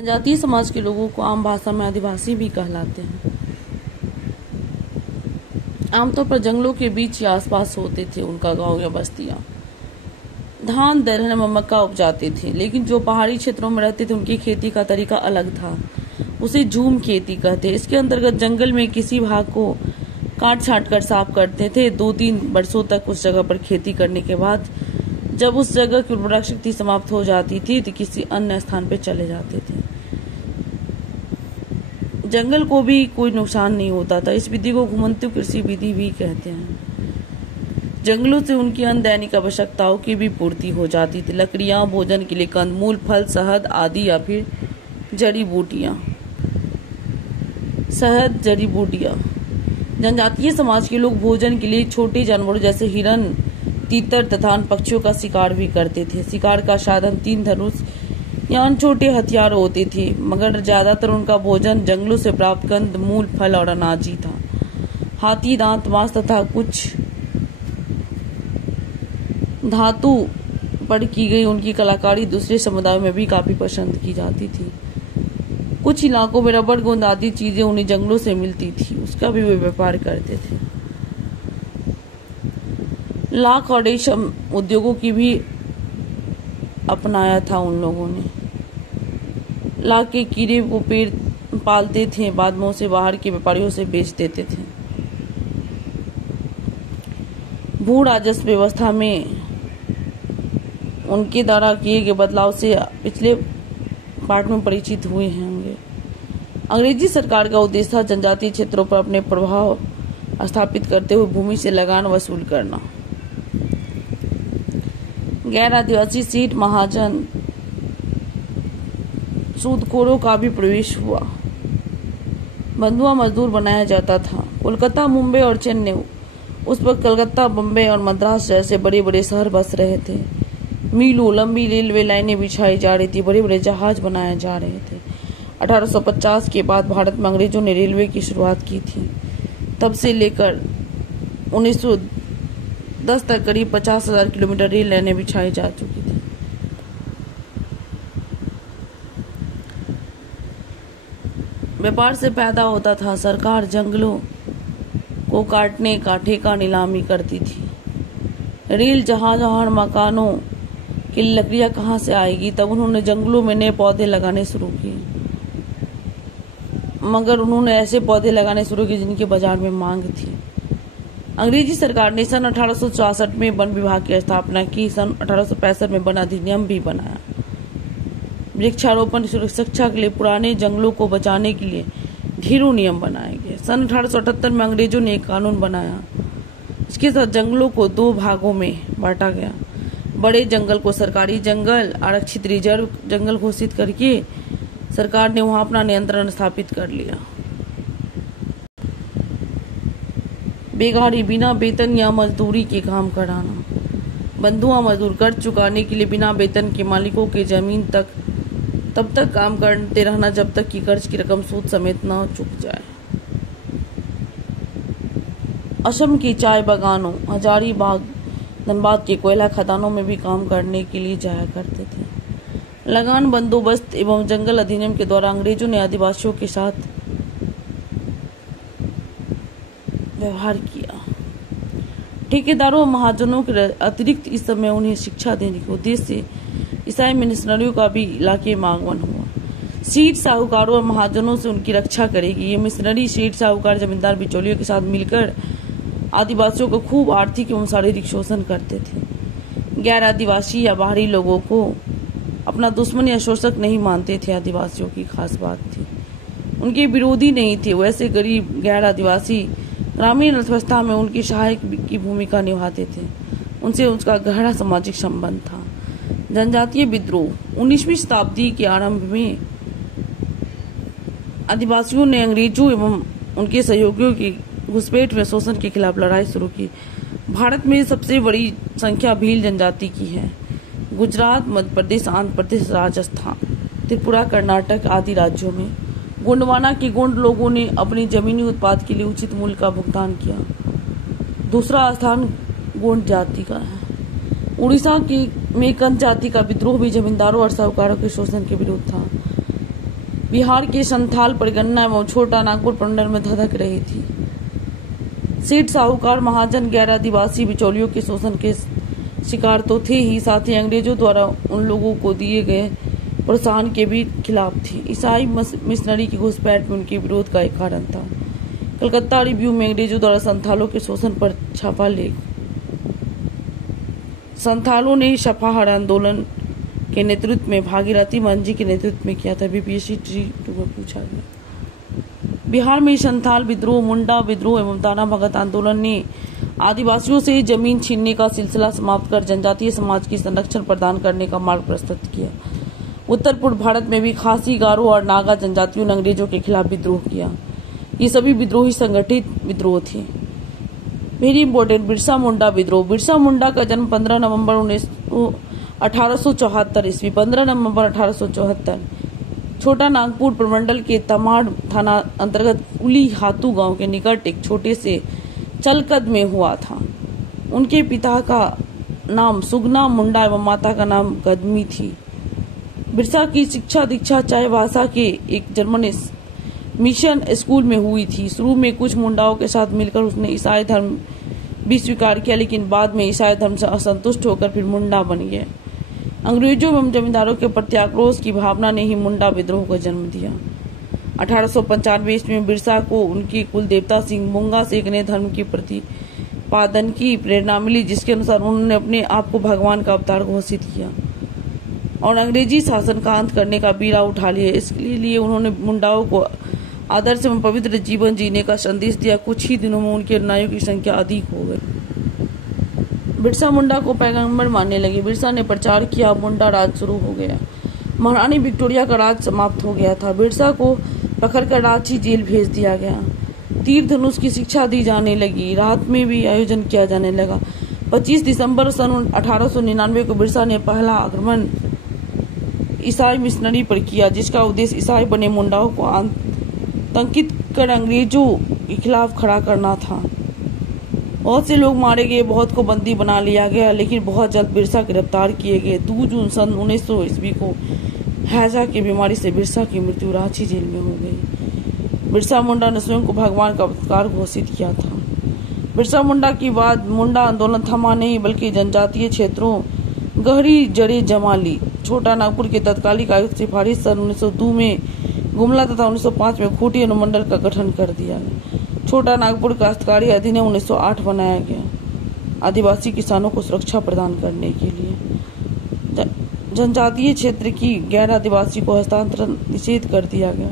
जनजातीय समाज के लोगों को आम भाषा में आदिवासी भी कहलाते हैं। आमतौर पर जंगलों के बीच या आसपास होते थे उनका गांव या बस्तियां। धान, दलहन व मक्का उपजाते थे, लेकिन जो पहाड़ी क्षेत्रों में रहते थे उनकी खेती का तरीका अलग था। उसे झूम खेती कहते। इसके अंतर्गत जंगल में किसी भाग को काट छाट कर साफ करते थे। 2-3 वर्षों तक उस जगह पर खेती करने के बाद जब उस जगह की उर्वरक शक्ति समाप्त हो जाती थी तो किसी अन्य स्थान पर चले जाते थे। जंगल को भी कोई नुकसान नहीं होता था। इस विधि को घुमंतु कृषि विधि भी कहते हैं। जंगलों से उनकी अन्य दैनिक आवश्यकताओं की भी पूर्ति हो जाती थी। लकड़ियां, भोजन के लिए कंदमूल, फल, शहद आदि या फिर जड़ी बूटियां। शहद, जड़ी बूटियां। जनजातीय समाज के लोग भोजन के लिए छोटे जानवरों जैसे हिरन, तीतर तथा पक्षियों का शिकार भी करते थे। शिकार का साधन 3 धनुष या अन्य छोटे हथियार होते थे, मगर ज्यादातर उनका भोजन जंगलों से प्राप्त कंद मूल, फल और अनाज ही था। हाथी दांत, मांस तथा कुछ धातु पर की गई उनकी कलाकारी दूसरे समुदायों में भी काफी पसंद की जाती थी। कुछ इलाकों में रबड़, गोंद आदि चीजें उन्हीं जंगलों से मिलती थी, उसका भी वे व्यापार करते थे। लाख और रेशम उद्योगों की भी अपनाया था उन लोगों ने। लाख के कीड़े को पेड़ पालते थे, बाद में उसे बाहर के व्यापारियों से बेच देते थे। भू राजस्व व्यवस्था में उनके द्वारा किए गए बदलाव से पिछले पार्ट में परिचित हुए होंगे। अंग्रेजी सरकार का उद्देश्य था जनजातीय क्षेत्रों पर अपने प्रभाव स्थापित करते हुए भूमि से लगान वसूल करना। गैर आदिवासी सेठ, महाजन, सूदखोरों का भी प्रवेश हुआ। बंधुआ मजदूर बनाया जाता था। कोलकाता, मुंबई और चेन्नई, उस पर कलकत्ता, बम्बई और मद्रास जैसे बड़े बड़े शहर बस रहे थे। मीलों लंबी रेलवे लाइनें बिछाई जा रही थी, बड़े बड़े जहाज बनाए जा रहे थे। 1850 के बाद भारत में अंग्रेजों ने रेलवे की शुरुआत की थी। तब से लेकर 1910 तक करीब 50,000 किलोमीटर रेल लाइनें बिछाई जा चुकी थी। व्यापार से पैदा होता था। सरकार जंगलों को काटने का ठेका नीलामी करती थी। रेल, जहाज और मकानों की लकड़ियां कहां से आएगी? तब उन्होंने जंगलों में नए पौधे लगाने शुरू किए, मगर उन्होंने ऐसे पौधे लगाने शुरू किए जिनके बाजार में मांग थी। अंग्रेजी सरकार ने सन 1864 में वन विभाग की स्थापना की। सन 1865 में वन अधिनियम भी बनाया। वृक्षारोपण सुरक्षा के लिए पुराने जंगलों को बचाने के लिए ढेरों नियम बनाए गए। सन 1878 में अंग्रेजों ने एक कानून बनाया। इसके साथ जंगलों को 2 भागों में बांटा गया। बड़े जंगल को सरकारी जंगल, आरक्षित रिजर्व जंगल घोषित करके सरकार ने वहां अपना नियंत्रण स्थापित कर लिया। बेगारी, बिना वेतन या मजदूरी के काम कराना। बंधुआ मजदूर कर्ज चुकाने के लिए बिना वेतन के मालिकों के जमीन तक तब तक काम करते रहना जब तक कि कर्ज की रकम सूद समेत न चुक जाए। असम की चाय बागानों, हजारीबाग, धनबाद के कोयला खदानों में भी काम करने के लिए जाया करते थे। लगान बंदोबस्त एवं जंगल अधिनियम के द्वारा अंग्रेजों ने आदिवासियों के साथ व्यवहार किया। ठेकेदारों और महाजनों के अतिरिक्त इस समय उन्हें शिक्षा देने के उद्देश्य से ईसाई मिशनरियों का भी इलाके में आगमन हुआ। सेठ, साहूकारों और महाजनों से उनकी रक्षा करेगी। ये मिशनरी सेठ, साहूकार, जमींदार, बिचौलियों के साथ मिलकर आदिवासियों को खूब आर्थिक एवं शारीरिक शोषण करते थे। गैर आदिवासी या बाहरी लोगों को अपना दुश्मन या शोषक नहीं मानते थे। आदिवासियों की खास बात थी, उनके विरोधी नहीं थे। वैसे गरीब गैर आदिवासी ग्रामीण अर्थव्यवस्था में उनकी सहायक की भूमिका निभाते थे। उनसे उसका गहरा सामाजिक संबंध था। जनजातीय विद्रोह। 19वीं शताब्दी के आरंभ में आदिवासियों ने अंग्रेजों एवं उनके सहयोगियों की घुसपैठ में शोषण के खिलाफ लड़ाई शुरू की। भारत में सबसे बड़ी संख्या भील जनजाति की है। गुजरात, मध्य प्रदेश, आंध्र प्रदेश, राजस्थान, त्रिपुरा, कर्नाटक आदि राज्यों में गोंडवाना के गोंड लोगों ने अपनी जमीनी उत्पाद के लिए उचित मूल्य का भुगतान किया। दूसरा स्थान गोंड जाति का है। उड़ीसा में कंद जाति का विद्रोह भी जमींदारों और साहूकारों के शोषण के विरुद्ध था। बिहार के संथाल परगना एवं छोटा नागपुर प्रमंडल में धधक रही थी। सेठ साहूकार महाजन गैर आदिवासी बिचौलियों के शोषण के शिकार तो थे ही, साथ ही अंग्रेजों द्वारा उन लोगों को दिए गए प्रोत्साहन के भी खिलाफ थी। ईसाई मिशनरी की घुसपैठ में उनके विरोध का एक कारण था। कलकत्ता रिव्यू में अंग्रेजों द्वारा संथालों के शोषण पर छापा लेख। संथालों ने शफाहर आंदोलन के नेतृत्व में भागीरथी मांझी के नेतृत्व में किया था। बीपीएससी T2 में पूछा गया। बिहार में संथाल विद्रोह, मुंडा विद्रोह एवं दाना भगत आंदोलन ने आदिवासियों से जमीन छीनने का सिलसिला समाप्त कर जनजातीय समाज की संरक्षण प्रदान करने का मार्ग प्रशस्त किया। उत्तर पूर्व भारत में भी खासी, गारो और नागा जनजातियों ने अंग्रेजों के खिलाफ विद्रोह किया। ये सभी विद्रोही संगठित विद्रोह थे। वेरी इंपॉर्टेंट, बिरसा मुंडा विद्रोह। बिरसा मुंडा का जन्म 15 नवंबर 1874 ईस्वी 15 नवंबर 1874 छोटा नागपुर प्रमंडल के तमाड़ थाना अंतर्गत उली हातू गांव के निकट एक छोटे से चलकद में हुआ था। उनके पिता का नाम सुगना मुंडा एवं माता का नाम गदमी थी। बिरसा की शिक्षा दीक्षा चाईबासा के एक जर्मन मिशन स्कूल में हुई थी। शुरू में कुछ मुंडाओं के साथ मिलकर उसने ईसाई धर्म भी स्वीकार किया, लेकिन बाद में ईसाई धर्म से असंतुष्ट होकर फिर मुंडा बन गए। अंग्रेजों एवं जमींदारों के प्रति आक्रोश की भावना ने ही मुंडा विद्रोह को जन्म दिया। 1895 ईस्वी में बिरसा को उनके कुल देवता सिंह मुंगा से एक नए धर्म की प्रतिपादन की प्रेरणा मिली, जिसके अनुसार उन्होंने अपने आप को भगवान का अवतार घोषित किया और अंग्रेजी शासन का अंत करने का बीड़ा उठा लिया। इसके लिए उन्होंने मुंडाओं को आदर्श एवं पवित्र जीवन जीने का संदेश दिया। कुछ ही दिनों में उनके अनुयायियों की संख्या अधिक हो गई। बिरसा मुंडा को पैगंबर मानने लगे। बिरसा ने प्रचार किया, मुंडा राज शुरू हो गया। महारानी विक्टोरिया का राज समाप्त हो गया था। बिरसा को पकड़कर रांची जेल भेज दिया गया। तीर धनुष की शिक्षा दी जाने लगी। रात में भी आयोजन किया जाने लगा। 25 दिसंबर सन 1899 को बिरसा ने पहला आक्रमण ईसाई मिशनरी पर किया, जिसका उद्देश्य ईसाई बने मुंडाओं को आतंकित कर अंग्रेजों के खिलाफ खड़ा करना था। बहुत से लोग मारे गए, बहुत को बंदी बना लिया गया, लेकिन बहुत जल्द बिरसा गिरफ्तार किए गए। 2 जून सन 1900 ईस्वी को हैजा की बीमारी से बिरसा की मृत्यु रांची जेल में हो गई। बिरसा मुंडा ने स्वयं को भगवान का अवतार घोषित किया था। बिरसा मुंडा के बाद मुंडा आंदोलन थमा नहीं, बल्कि जनजातीय क्षेत्रों गहरी जड़ें जमा ली। छोटा नागपुर के तत्कालिक आयुक्त सिफारिश सन 1902 में गुमला तथा 1905 में खूंटी अनुमंडल का गठन कर दिया गया। छोटा नागपुर काश्तकारी अधिनियम 1908 बनाया गया, आदिवासी किसानों को सुरक्षा प्रदान करने के लिए। जनजातीय क्षेत्र की गैर आदिवासी को हस्तांतरण निषेध कर दिया गया।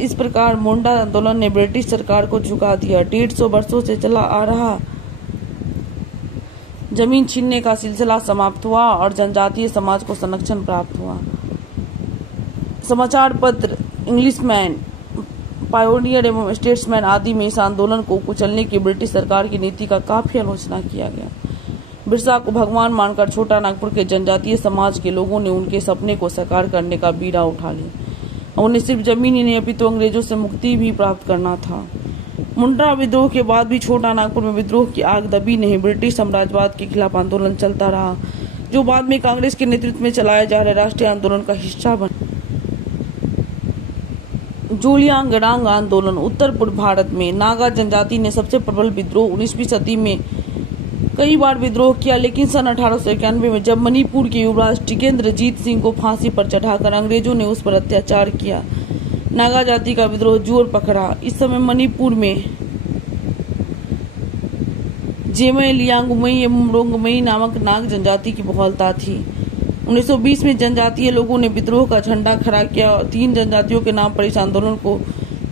इस प्रकार मुंडा आंदोलन ने ब्रिटिश सरकार को झुका दिया। 150 वर्षों से चला आ रहा जमीन छीनने का सिलसिला समाप्त हुआ और जनजातीय समाज को संरक्षण प्राप्त हुआ। समाचार पत्र, इंग्लिशमैन, पायोनियर एवं स्टेट्समैन आदि में इस आंदोलन को कुचलने की ब्रिटिश सरकार की नीति का काफी आलोचना किया गया। बिरसा को भगवान मानकर छोटा नागपुर के जनजातीय समाज के लोगों ने उनके सपने को साकार करने का बीड़ा उठा लिया। उन्हें सिर्फ जमीन ही नहीं अपितु अंग्रेजों से मुक्ति भी प्राप्त करना था। मुंडा विद्रोह के बाद भी छोटा नागपुर में विद्रोह की आग दबी नहीं। ब्रिटिश साम्राज्यवाद के खिलाफ आंदोलन चलता रहा, जो बाद में कांग्रेस के नेतृत्व में चलाए जा रहे राष्ट्रीय आंदोलन का हिस्सा बना। जोलियांगडांग आंदोलन। उत्तर पूर्व भारत में नागा जनजाति ने सबसे प्रबल विद्रोह 19वीं सदी में कई बार विद्रोह किया, लेकिन सन 1891 में जब मणिपुर के युवराज टिकेंद्रजीत सिंह को फांसी पर चढ़ाकर अंग्रेजों ने उस पर अत्याचार किया, नागा जाति का विद्रोह जोर पकड़ा। इस समय मणिपुर में जेमय, लियांगुमई एवं रोंगमई नामक नाग जनजाति की बहुलता थी। 1920 में जनजातीय लोगों ने विद्रोह का झंडा खड़ा किया और 3 जनजातियों के नाम पर इस आंदोलन को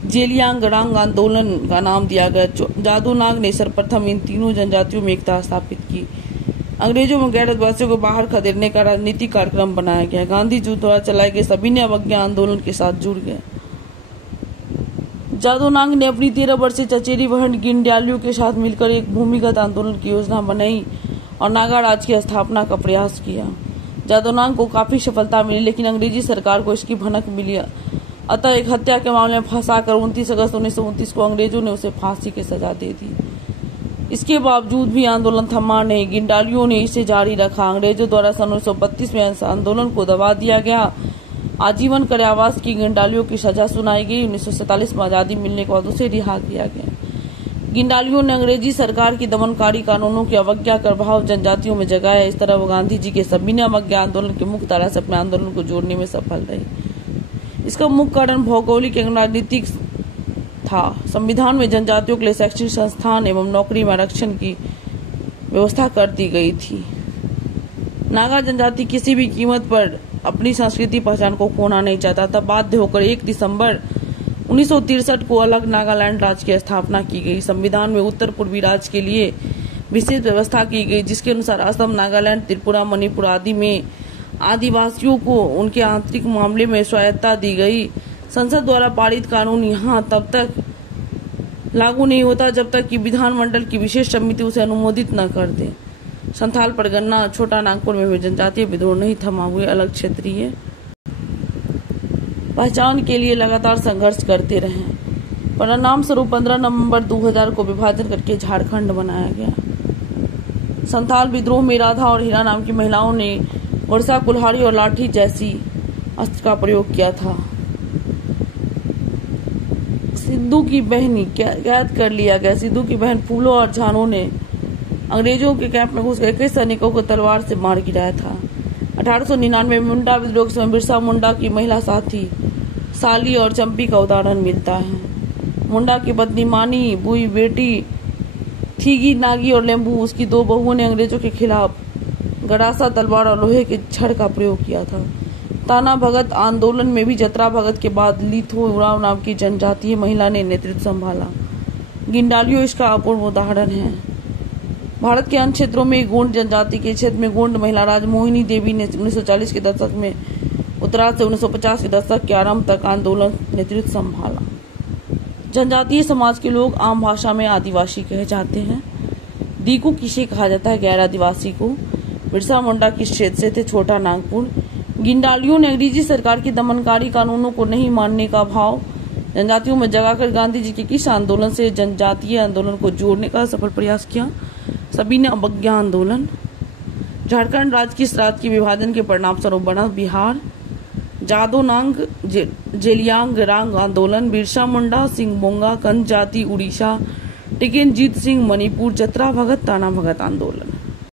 जेलियांगडांग आंदोलन का नाम दिया गया। जादू नाग ने सर्वप्रथम इन तीनों जनजातियों में एकता स्थापित की। अंग्रेजों में गैर आदिवासियों को बाहर खदेड़ने का राजनीतिक कार्यक्रम बनाया गया। गांधी जी द्वारा चलाए गए सविनय अवज्ञा आंदोलन के साथ जुड़ गए। जादू नाग ने अपनी 13 वर्षीय चचेरी बहन गिंडालियों के साथ मिलकर एक भूमिगत आंदोलन की योजना बनाई और नागा राज की स्थापना का प्रयास किया। जादूनांग को काफी सफलता मिली, लेकिन अंग्रेजी सरकार को इसकी भनक मिली। अतः एक हत्या के मामले में फंसाकर 29 अगस्त 1929 को अंग्रेजों ने उसे फांसी की सजा दे दी। इसके बावजूद भी आंदोलन थमा नहीं, गिंडालियों ने इसे जारी रखा। अंग्रेजों द्वारा सन 1932 में आंदोलन को दबा दिया गया। आजीवन कारावास की गिंडालियों की सजा सुनाई गई। 1947 में आजादी मिलने के बाद उसे रिहा किया गया। गिंडालियों ने अंग्रेजी सरकार की दमनकारी कानूनों की अवज्ञा कर भाव जनजातियों में जगाया। इस तरह वो गांधी जी के सविनय अवज्ञा आंदोलन के मुख्य धारा से अपने आंदोलन को जोड़ने में सफल रही। इसका मुख्य कारण भौगोलिक एवं राजनीतिक था। संविधान में जनजातियों के लिए शैक्षणिक संस्थान एवं नौकरी में आरक्षण की व्यवस्था कर दी गई थी। नागा जनजाति किसी भी कीमत पर अपनी संस्कृति पहचान को खोना नहीं चाहता था। बाध्य होकर 1 दिसंबर 1963 को अलग नागालैंड राज्य की स्थापना की गई। संविधान में उत्तर पूर्वी राज्य के लिए विशेष व्यवस्था की गई, जिसके अनुसार असम, नागालैंड, त्रिपुरा, मणिपुर आदि में आदिवासियों को उनके आंतरिक मामले में स्वायत्तता दी गई। संसद द्वारा पारित कानून यहाँ तब तक लागू नहीं होता जब तक कि विधानमंडल की विशेष समिति उसे अनुमोदित न कर दे। संथाल, परगन्ना, छोटा नागपुर में भी जनजातीय विद्रोह नहीं थमा हुए अलग क्षेत्रीय पहचान के लिए लगातार संघर्ष करते रहे। परिणाम स्वरूप 15 नवंबर 2000 को विभाजन करके झारखंड बनाया गया। संथाल विद्रोह में राधा और हीरा नाम की महिलाओं ने वर्षा, कुल्हाड़ी और लाठी जैसी अस्त्र का प्रयोग किया था। सिद्धू की बहनी कैद कर लिया गया। सिद्धू की बहन फूलो और झानो ने अंग्रेजों के कैंप में घुसकर 21 सैनिकों को तलवार से मार गिराया था। 1899 में मुंडा विद्रोह के समय बिरसा मुंडा की महिला साथी साली और चंपी का उदाहरण मिलता है। मुंडा की पत्नी मानी, बुई, बेटी थीगी, नागी और लेम्बू, उसकी 2 बहुओं ने अंग्रेजों के खिलाफ गड़ासा, तलवार और लोहे के छड़ का प्रयोग किया था। ताना भगत आंदोलन में भी जतरा भगत के बाद लीथो उराव नाम की जनजातीय महिला ने नेतृत्व संभाला। गिंडालियों इसका अपूर्व उदाहरण है। भारत के अन्य क्षेत्रों में गोंड जनजाति के क्षेत्र में गोंड महिला राज मोहिनी देवी ने 1940 के दशक में उत्तरार्ध से 1950 के दशक के आरंभ तक आंदोलन नेतृत्व संभाला। जनजातीय समाज के लोग आम भाषा में आदिवासी कहे जाते हैं। दीकू किसे कहा जाता है, गैर आदिवासी को। बिरसा मुंडा किस क्षेत्र से थे, छोटा नागपुर। गिंडालियों ने अंग्रेजी सरकार की दमनकारी कानूनों को नहीं मानने का भाव जनजातियों में जगाकर गांधी जी के किस आंदोलन से जनजातीय आंदोलन को जोड़ने का सफल प्रयास किया? सविनय अवज्ञा आंदोलन। झारखंड राज्य किस राज्य के विभाजन के परिणाम स्वरूप बना? बिहार। जादोनांग जेलियांगरांग आंदोलन। बिरसा मुंडा सिंगबोंगा कंज जाति उड़ीसा। टिकेनजीत सिंह मणिपुर। जतरा भगत ताना भगत आंदोलन।